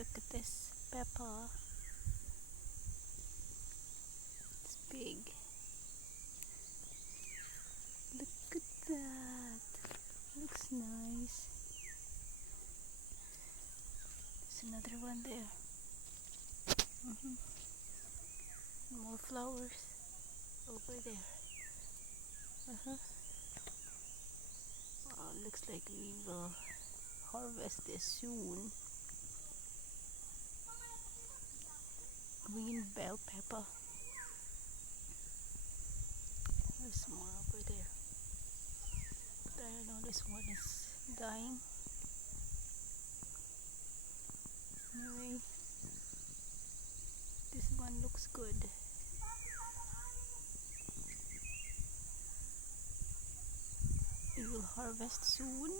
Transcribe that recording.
Look at this pepper. It's big. Look at that. Looks nice. There's another one there. More flowers over there. Oh, looks like we will harvest this soon. Green bell pepper. There's more over there. But I don't know, this one is dying. Anyway, this one looks good. We will harvest soon.